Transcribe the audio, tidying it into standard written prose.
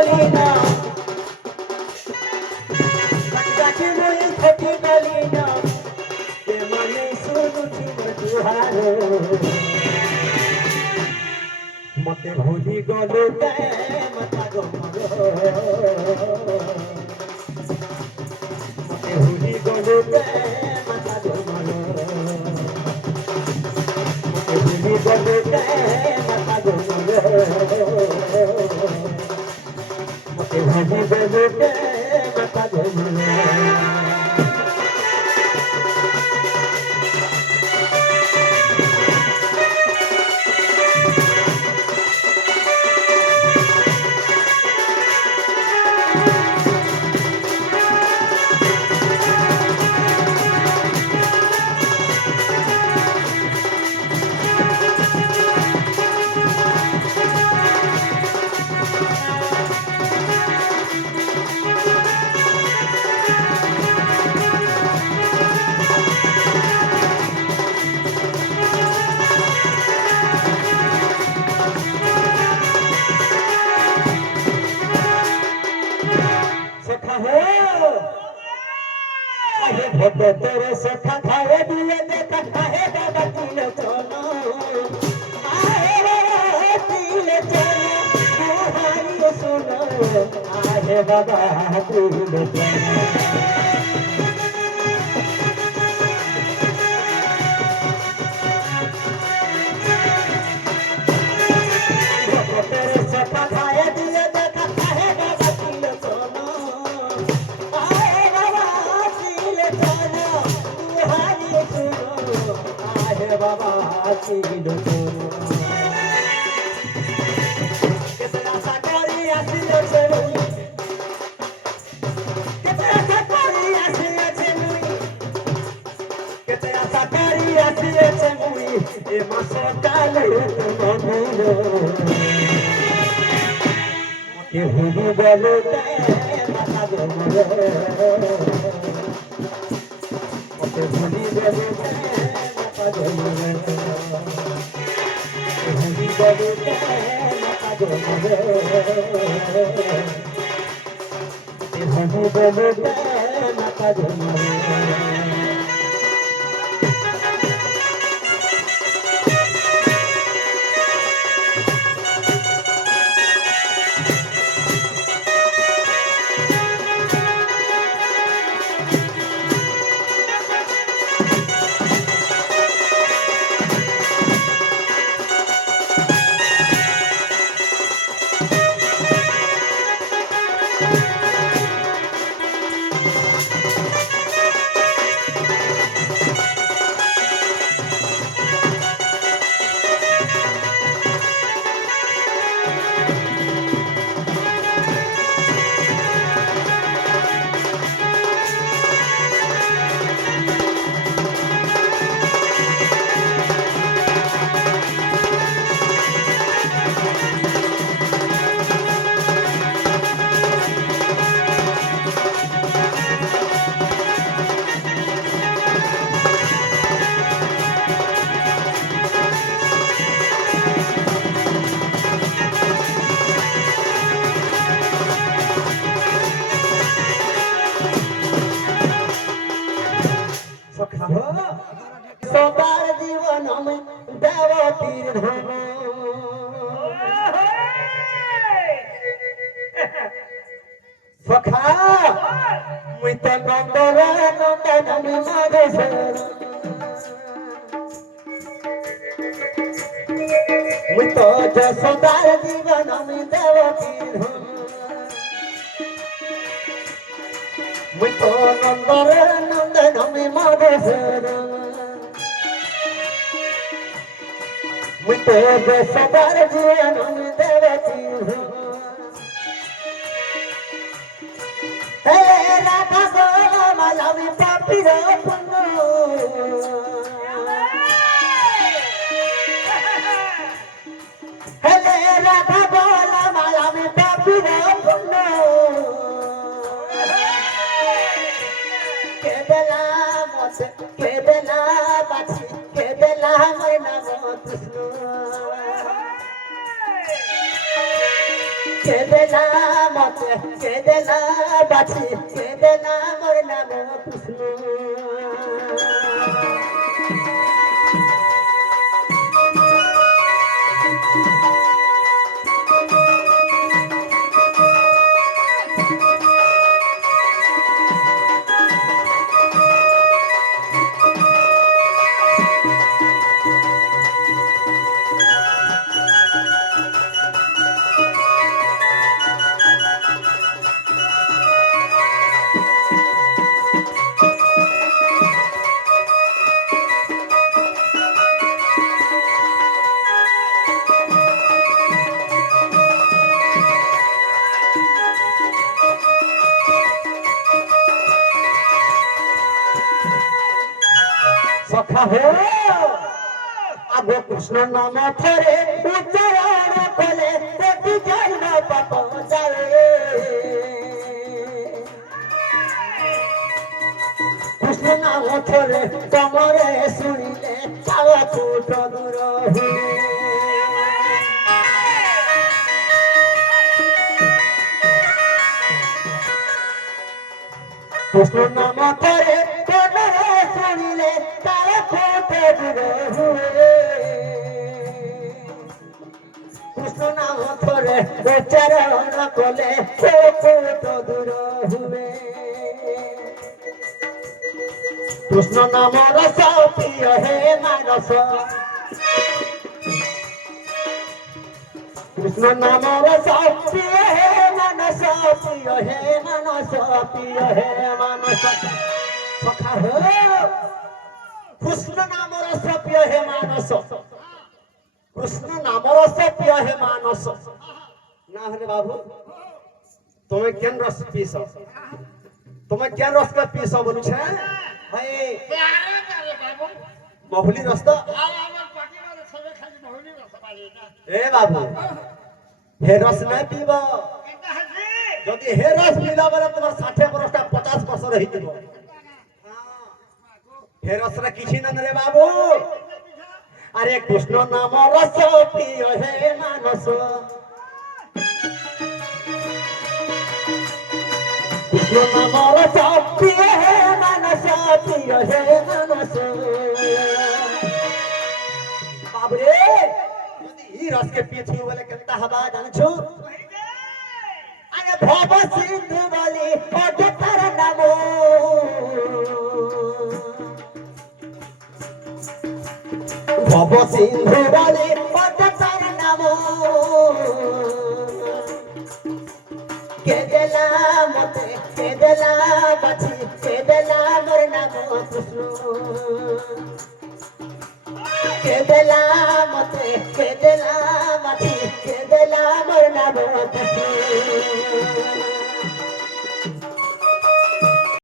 গলি না ডাকি মই থাকি গলি না মানে শুনুছি দুহার মতে ভুলি গলো মাতা গমর মতে ভুলি গলো মাতা গমর মতে ভুলি গলো মাতা গমর মতে ভুলি গলো মাতা গমর तेरे सखा खाए दिए देखा आहे बाबा तिले चलो आहे रे तिले चलो हारी सुनो आहे बाबा तिले चलो बाबा चिलो केतरा साकारी आसिले छे मुई केतरा साकारी आसिले छे मुई केतरा साकारी आसिले छे मुई ए मासो काले तुमरो मते हुबु बोलो ते माता गमरो मते भुली बोलो सबार जीवन में देवतीर धन सखा मुई तो नंदरे नंदन मारे मुई तो जसोदार जीवन में देवतीर धन मुई तो नंदरे नंदन मारे मुझे सबार जीवन देवती हे राधा गोला मालावी पापी रो पुन्नो हे राधा गोला मालावी पापी रो पुन्नो केदला मोसे केदला बाची केदला मैना कृष्ण কেঁদে না মতে কেঁদে না বাছি কেঁদে না মোর নাম কৃষ্ণ সখা হো আগে কৃষ্ণ নাম ধরে উচ্চারণ কলে দেখি যাই না পাপ যায় কৃষ্ণ নাম ধরে তোমারে শুনিলে চাওয়া ফুট দূর কৃষ্ণ নাম ধরে তোমারে শুনিলে কৃষ্ণ নাম ধরে উচ্চারণ কলে কোট দূর হুয়ে কৃষ্ণ নাম রস প্রিয় হে মানস কৃষ্ণ নাম রস প্রিয় হে মানস প্রিয় হে মানস প্রিয় হে মানস সখা হো কৃষ্ণ নাম রস প্রিয় হে মানস কৃষ্ণ নাম রস প্রিয় হে মানস না হলে বাবু তুমি কেন রস পিস তুমি কেন রস का পিস বলছে ভাই মহুলি রস তো এ বাবু হে রস নাই পিব যদি হে রস পিলা বলে তোমার 60 বর্ষটা 50 বর্ষ রহি দিব হে রসরা কিছু না রে বাবু আরে কৃষ্ণ নাম রস প্রিয় হে মানস কৃষ্ণ নাম রস প্রিয় হে মানস প্রিয় হে মানস বাবরে যদি ই রস के पीछे বলে কেনতা হবা জানছো আরে ভব সিন্ধু বলি ওটা তার নাম ভব সিন্ধু বলে ওটা তার নাম কেদেলা মতে কেদেলা বাছি কেদেলা মোর নাম কৃষ্ণ কেদেলা মতে কেদেলা বাছি কেদেলা মোর নাম